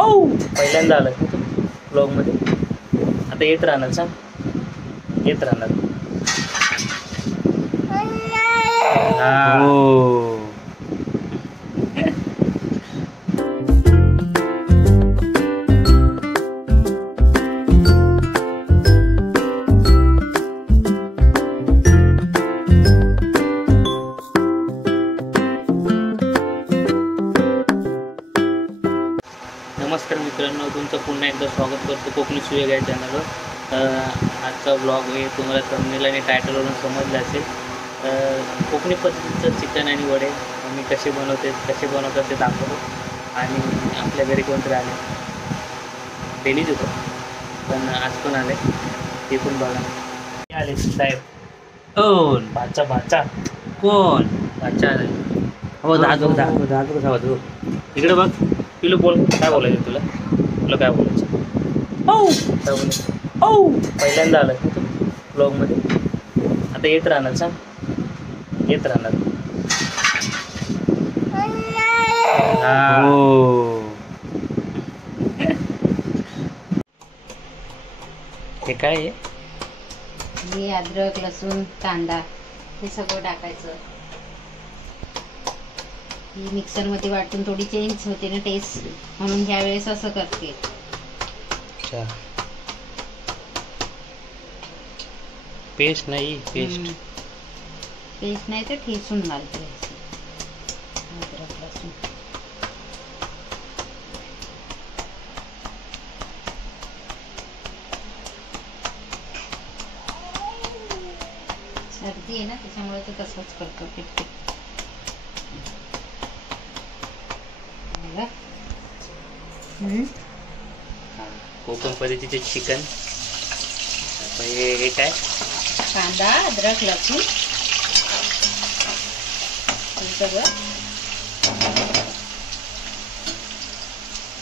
पहिल्यांदा आलाय तू ब्लॉगमध्ये. आता येत राहणार, सांग येत राहणार. नमस्कार मित्रांनो, तुमचं पुन्हा एकदा स्वागत करतो कोकणी सुयोग या चॅनलवर. आजचा ब्लॉग हे तुम्हाला थंबनेल आणि टायटलवरून समजलं असेल. कोकणी पद्धतीचं चिकन आणि वडे मी कसे बनवतात ते दाखवतो. आणि आपल्या घरी कोणतरी आले, डेलीच होतं पण आज पण आले, ते पण बघा. आले साहेब. कोण भाचा कोण भाचा आले. हो दादू इकडे बघ. पिलू बोल, काय बोलायचं तुला काय बोलायचं? काय बोलायचं? पहिल्यांदा आलाय तू ब्लॉगमध्ये. आता येत राहणार, सांग येत राहणार. हे काय आहे? हे अद्रक, लसूण, कांदा हे सगळं टाकायचं. ही मिक्सरमध्ये वाटून थोडी चेंज होते ना टेस्ट, म्हणून ह्या वेळेस असं करते. पेस्ट नाही, पेस्ट नाही तर ठेचून घालते. अद्रक, लसूण सर्दी आहे ना, त्याच्यामुळे ते तसंच करतो. पिट कोकण पद्धतीचे चिकन. हे काय? कांदा, अद्रक, लसूण सगळं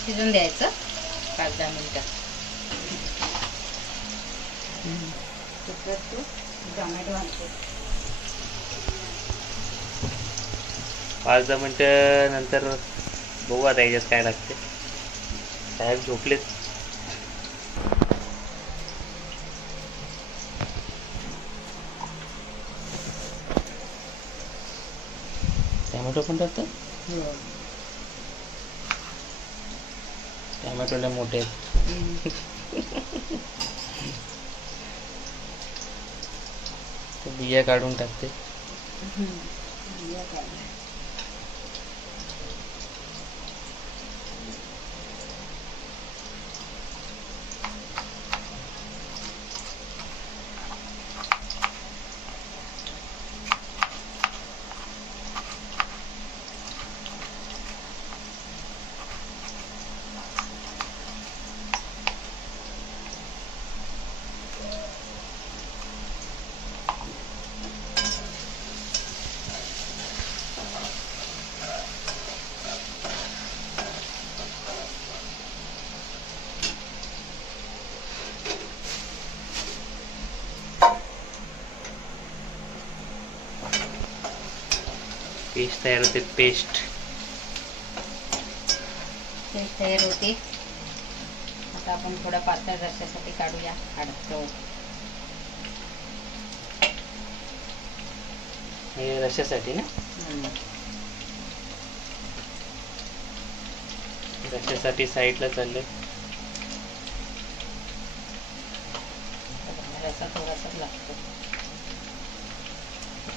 शिजून द्यायचं 5-10 मिनिटं. टोमॅटो घालतो. 5-10 मिनिटं नंतर बघू आता याच्यात काय लागते. साहेब झोपलेत. टोमॅटो पण टाकतात. टोमॅटोला मोठे बिया काढून टाकते. पेस्ट तयार होते. पेस्ट तयार होते. आता आपण थोडा पातळ रस्स्यासाठी काढूया. काढतो हे रस्स्यासाठी ना. रस्स्यासाठी साईडला चालले. रस्सा थोडासाच लागतो.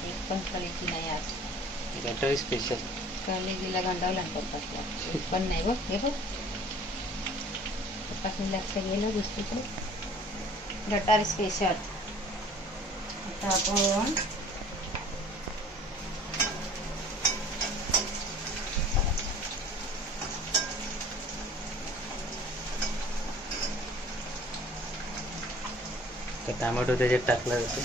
एक पण कलेजी नाही आज. गटारी स्पेशल. कलेजीला गंडावला लागतात. एक पण नाही बघ. हे बघ पासून लक्ष गेलं गोष्टीकडे. गटारी स्पेशल. आता आपण टोमॅटो त्याच्यात टाकला जातो.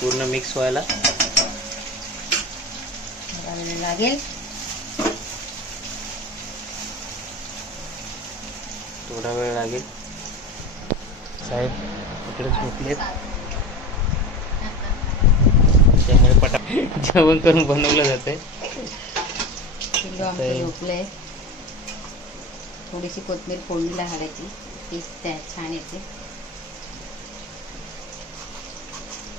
पूर्ण मिक्स व्हायला लागेल. थोडा वेळ लागेल. साहेब इकडे झोपलेत. जेवण करून बनवलं जाते. पिल्लू आमचं झोपलंय. थोडीशी कोथिंबीर फोडणीला घालायची, टेस्ट छान येते.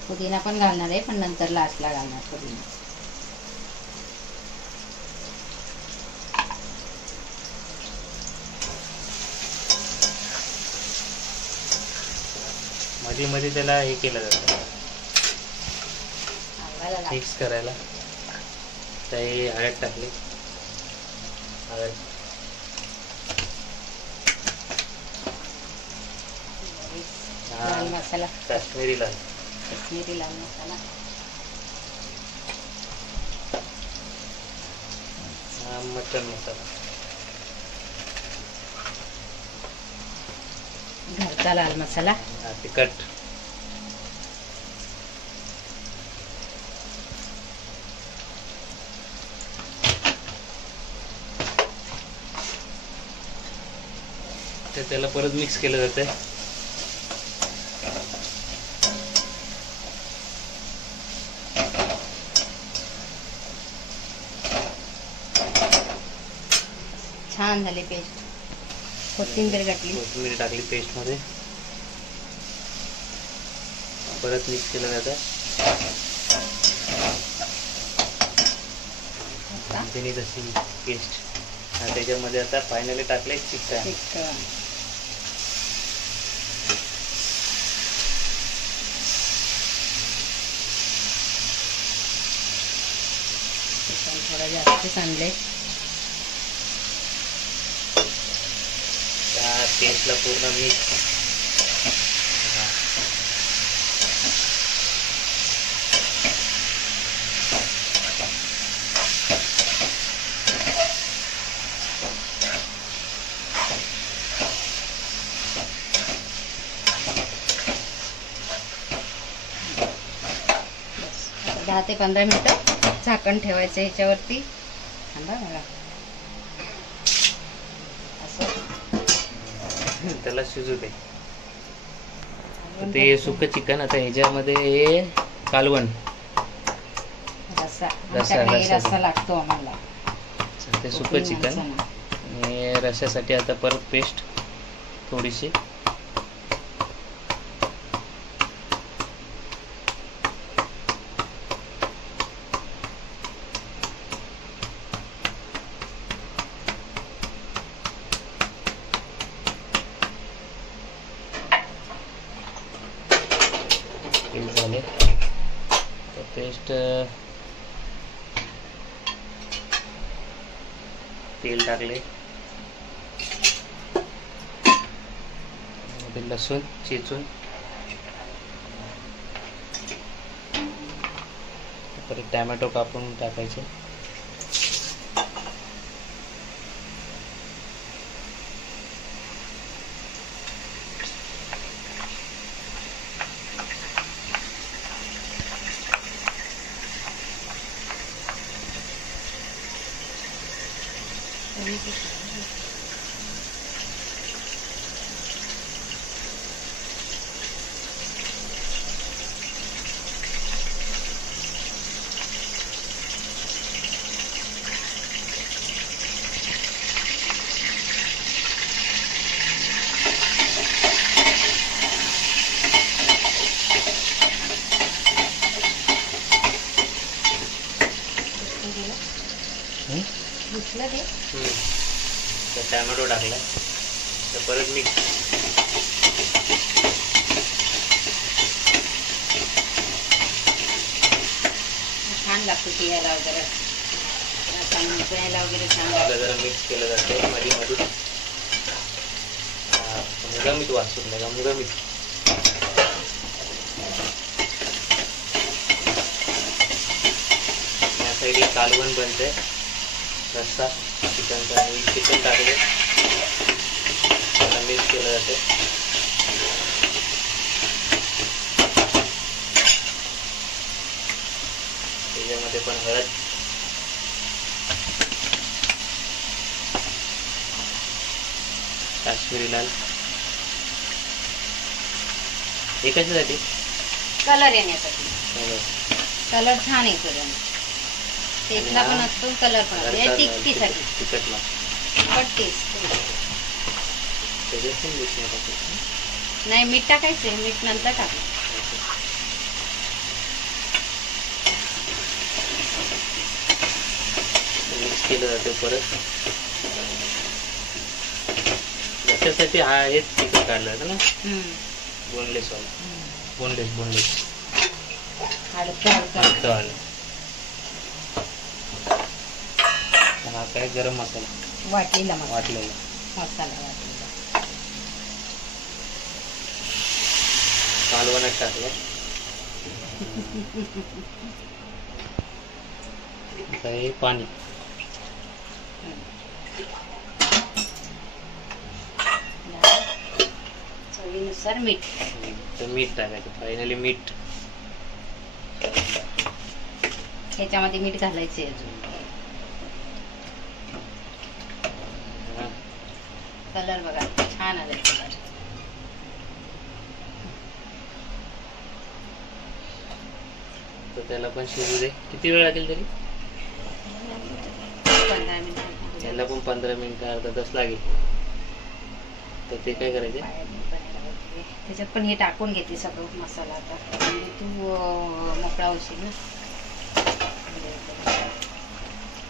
पुदिना पण घालणार आहे, पण नंतर लास्टला घालणार पुदिना. मध्ये मध्ये त्याला हे केलं जातं, मिक्स करायला. त्याही हळद टाकली, हळद, लाल मसाला, काश्मीरी लाल, काश्मीरी लाल मसाला, मटन मसाला, घरचा लाल मसाला, तिखट, त्याला परत मिक्स केलं जाते. छान झाले पेस्ट. कोथिंबीर घातली, कोथिंबीर टाकली पेस्ट मध्ये, परत मिक्स केलं जातं. तशी पेस्ट त्याच्यामध्ये आता फायनली टाकले चिकन. थोडा जास्त आणले, त्या पेस्टला पूर्ण मिक्स. बस 10 ते 15 मिनिटं झाकण ठेवायचं ह्याच्यावरती. थांबा मला त्याला शिजू दे. ते सुकं चिकन आता ह्याच्यामध्ये हे कालवण रस्सा लागतो आम्हाला. ते सुकं चिकन आणि रश्यासाठी आता परत पेस्ट थोडीशी. झाले पेस्ट. तेल टाकले, लसूण चेचून, परत टॅमॅटो कापून टाकायचे. टॅमॅटो टाकला तर परत मिक्स. छान लागतो ती यायला वगैरे, यायला वगैरे छान लागतं. जरा मिक्स केलं जातं मध्ये मधून. मुगामीठ वाचून नाही का, मुगामीठ. या साईडला कालवण बनते, रस्सा चिकनचा. चिकन टाकले, त्याला मिक्स केलं जाते. त्याच्यामध्ये पण हळद, काश्मीरी लाल. हे कशासाठी? कलर येण्यासाठी. कलर छान येतो. टेस्टला पण असतो, कलर पण असतो. टिक्कीसाठी तिखट मसाला पण टेस्ट. त्याच्यात पण मीठ नाही टाकायचं. नाही, मीठ टाकायचंय, मीठ नंतर टाकायचं. मिक्स केलं जाते परत. त्याच्यासाठी हा हेच चिकन काढलं होतं ना, बोनलेस वाला. बोनलेस हलकं आलं. हा काय गरम मसाला वाटलेला वाटलेला. मसाला वाटलेला. कालवणात टाकलं. आता हे पाणी. चवीनुसार मीठ. तर मीठ टाकायचं. फायनली मीठ. ह्याच्यामध्ये मीठ घालायचे अजून. कलर बघा छान आलाय कलर. तर त्याला पण शिजू दे. किती वेळ लागेल तरी? 15 मिनिट. त्याला पण 15 मिनिटं अर्धा तास लागेल. तर ते काय करायचे? त्याच्यात पण हे टाकून घेते सगळं मसाला आता. म्हणजे तू मोकळा होशील ना.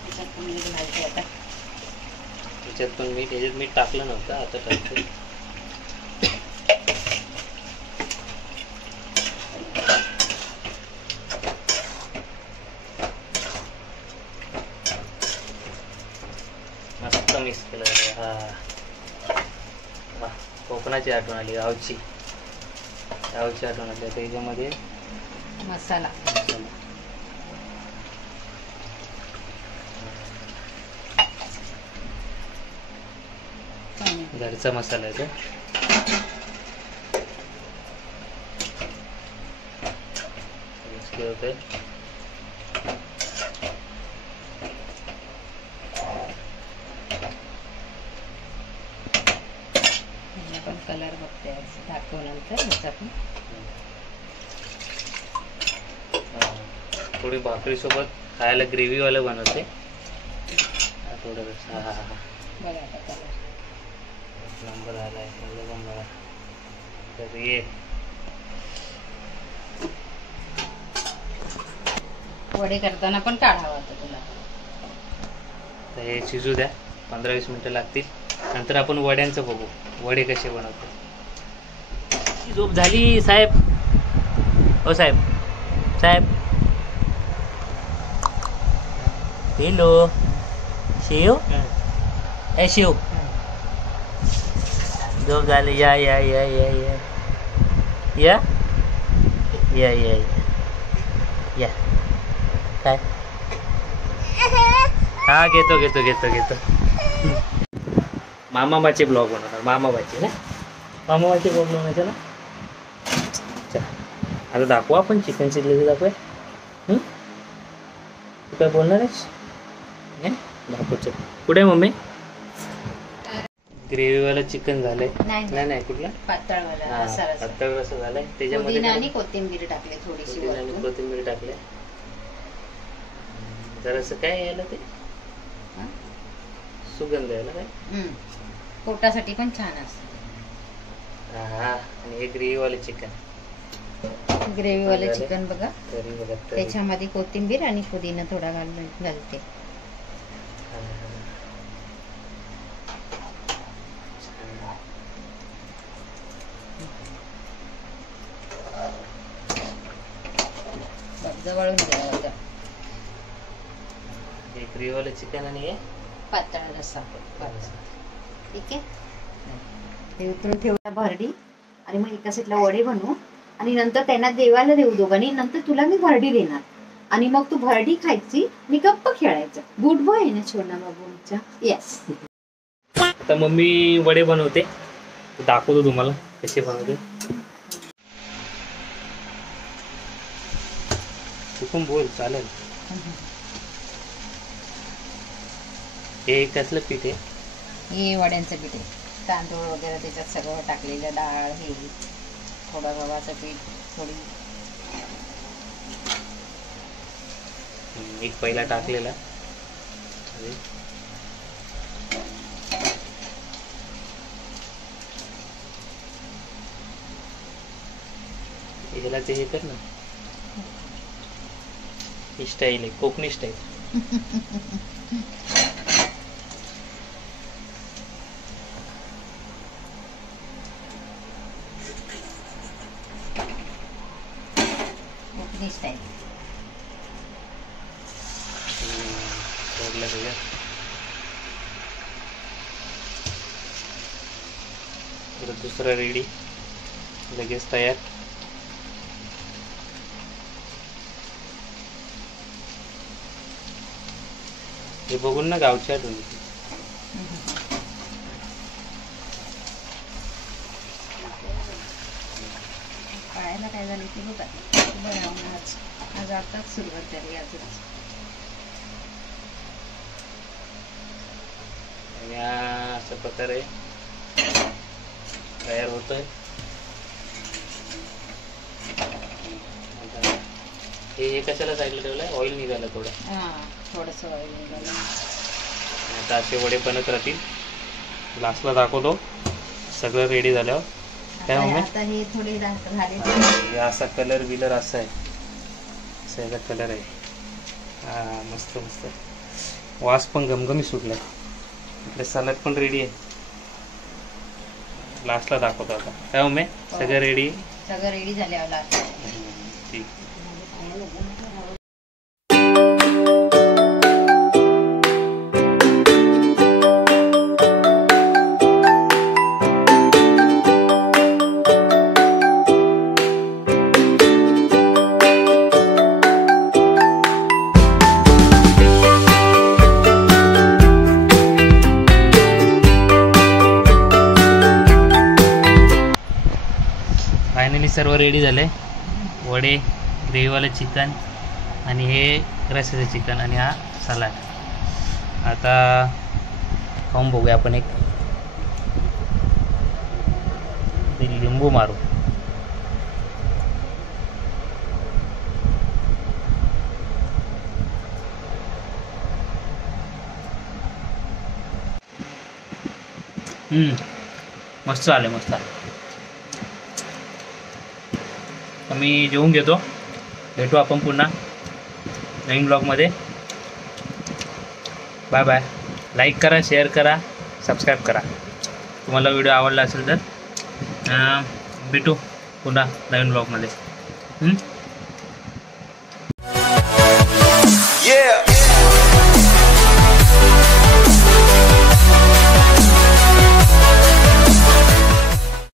त्याच्यात पण मीठ घालते आता. त्याच्यात पण मीठ. ह्याच्यात मीठ टाकलं नव्हतं, आता टाकते. मस्त मिक्स केलं. हा वा, कोकणाची आठवण आली. गावची आठवण आली. आता याच्यामध्ये मसाला. घरचा मसाला आहे तो. मिक्स केलं. पण कलर बघते दाखवल्यानंतर ह्याचा पण. थोडी भाकरी सोबत खायला ग्रेव्ही वाला बनवते थोडं. हा बघा आता कलर नंबर आलाय. पण बघा. तर ये वडे करताना पण काढावं होतं तुला. तर हे शिजू द्या. 15-20 मिनिटं लागतील. नंतर आपण वड्यांचं बघू, वडे कसे बनवतो. झोप झाली साहेब. हो साहेब. हॅलो शिव. ए शिव, झोप झाली. या या या या या या या या या. काय? हा घेतो. मामाबाचे ब्लॉग बनवणार. मामाबाचे ब्लॉग बनवायचे ना. चला आता दाखवू आपण चिकन चिल्ली दाखवूया. तू काय बोलणार आहेस? दाखवू. चल कुठे मम्मी? ग्रेव्हीवाला चिकन झालंय. नाही कुठला पातळवाला पातळ रस्सा झालाय. त्याच्यामध्ये आणि कोथिंबीर टाकले थोडीशी. कोथिंबीर टाकले. जरासं काय यायला ते सुगंध यायला काय पोटासाठी पण छान असतं. आणि हे ग्रेव्हीवाले चिकन. ग्रेव्हीवाले चिकन बघा. त्याच्यामध्ये कोथिंबीर आणि पुदिना थोडा घालते. जवळून घ्यावं होतं. हे ग्रेव्हीवाले चिकन आणि हे पातळ रस्सा. ठीक आहे. हे उतरून ठेवला भरडी आणि मग एका साईडला वडे बनवू आणि नंतर त्यांना देवाला देऊ दोघांनी. नंतर तुला मी भरडी देणार आणि मग तू भरडी खायची, मी गप्प खेळायचं. गुड बॉय आहे ना छोना बाबूंचा. येस. आता मम्मी वडे बनवते. दाखवतो तुम्हाला कसे बनवते. तू पण बोल. चालेल. हे कसलं पीठ आहे? हे वड्यांचं पीठ आहे. तांदूळ वगैरे त्याच्यात सगळं टाकलेलं. डाळ, हे थोडं गव्हाचं पीठ, थोडी एक पहिला टाकलेला. ह्याला ते हे कर ना, ही स्टाईल आहे, कोकणी स्टाईल. कोकणी स्टाईल. सोडलं सगळं. परत दुसरा रेडी, लगेच तयार. हे बघून ना गावच्या तुम्ही. कळायला काय झालं की बघा, आज आताच सुरुवात झाली. आजच या अशा प्रकारे तयार होत आहे. हे कशाला साईडला ठेवलंय? ऑइल निघालं थोडं. हां, थोडंसं ऑइल निघालं. आता असे वडे बनत राहतील. लास्टला दाखवतो सगळं रेडी झाल्यावर. काय मम्मी? आता हे थोडे झाले. हे असा कलर बिलर असा आहे, असा याचा कलर आहे. हा मस्त मस्त, वास पण घमघमी सुटला. इकडे सलाद पण रेडी आहे. लास्टला दाखवतो आता. काय मम्मी? सगळं रेडी? सगळं रेडी झाल्यावर लास्ट. ठीक. फायनली सर्व रेडी झाले. वडे, ग्रेव्हीवालं चिकन आणि हे रस्स्याचं चिकन आणि हा सलाड. आता खाऊन बघूया आपण. एक लिंबू मारू. मस्त आले, मस्त आले. मी जेवून घेतो. भेटू आपण पुन्हा नवीन ब्लॉगमध्ये. Bye bye. लाईक करा, शेअर करा, सबस्क्राईब करा. तुम्हाला व्हिडिओ आवडला असेल तर भेटू पुन्हा नवीन ब्लॉगमध्ये.